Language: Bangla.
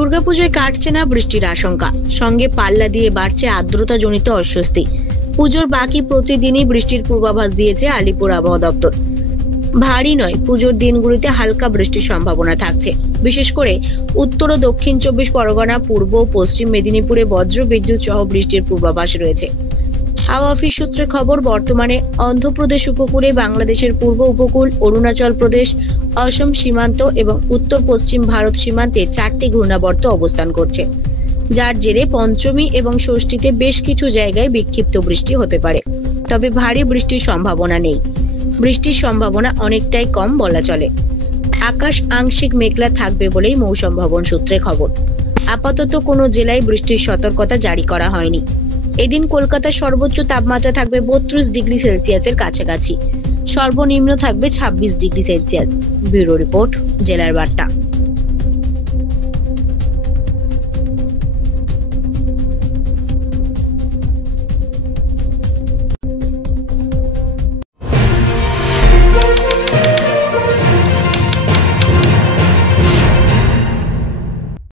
দুর্গাপুজোয় কাটছে না বৃষ্টির আশঙ্কা, সঙ্গে পাল্লা দিয়ে বাড়ছে আর্দ্রতাজনিত অস্বস্তি। পুজোর বাকি প্রতিদিনই বৃষ্টির পূর্বাভাস দিয়েছে আলিপুর আবহাওয়া দপ্তর। ভারী নয়, পুজোর দিনগুলিতে হালকা বৃষ্টির সম্ভাবনা থাকছে। বিশেষ করে উত্তর ও দক্ষিণ 24 পরগনা, পূর্ব ও পশ্চিম মেদিনীপুরে বজ্র বিদ্যুৎ সহ বৃষ্টির পূর্বাভাস রয়েছে। হাওয়া অফিস সূত্রে খবর, বর্তমানে অন্ধ্রপ্রদেশ উপকূলে, বাংলাদেশের পূর্ব উপকূল, অরুণাচল প্রদেশ, অসম সীমান্ত এবং উত্তর পশ্চিম ভারত সীমান্তে 4টি ঘূর্ণাবর্ত অবস্থান করছে, যার জেরে পঞ্চমী এবং ষষ্ঠীতে বেশ কিছু জায়গায় বিক্ষিপ্ত বৃষ্টি হতে পারে। তবে ভারী বৃষ্টির সম্ভাবনা নেই। বৃষ্টির সম্ভাবনা অনেকটাই কম বলা চলে। আকাশ আংশিক মেঘলা থাকবে বলেই মৌসুম ভবন সূত্রে খবর। আপাতত কোনো জেলায় বৃষ্টির সতর্কতা জারি করা হয়নি। এদিন কলকাতার সর্বোচ্চ তাপমাত্রা থাকবে 32 ডিগ্রি সেলসিয়াসের কাছাকাছি, সর্বনিম্ন থাকবে 26 ডিগ্রি সেলসিয়াস। ব্যুরো রিপোর্ট, জেলার বার্তা।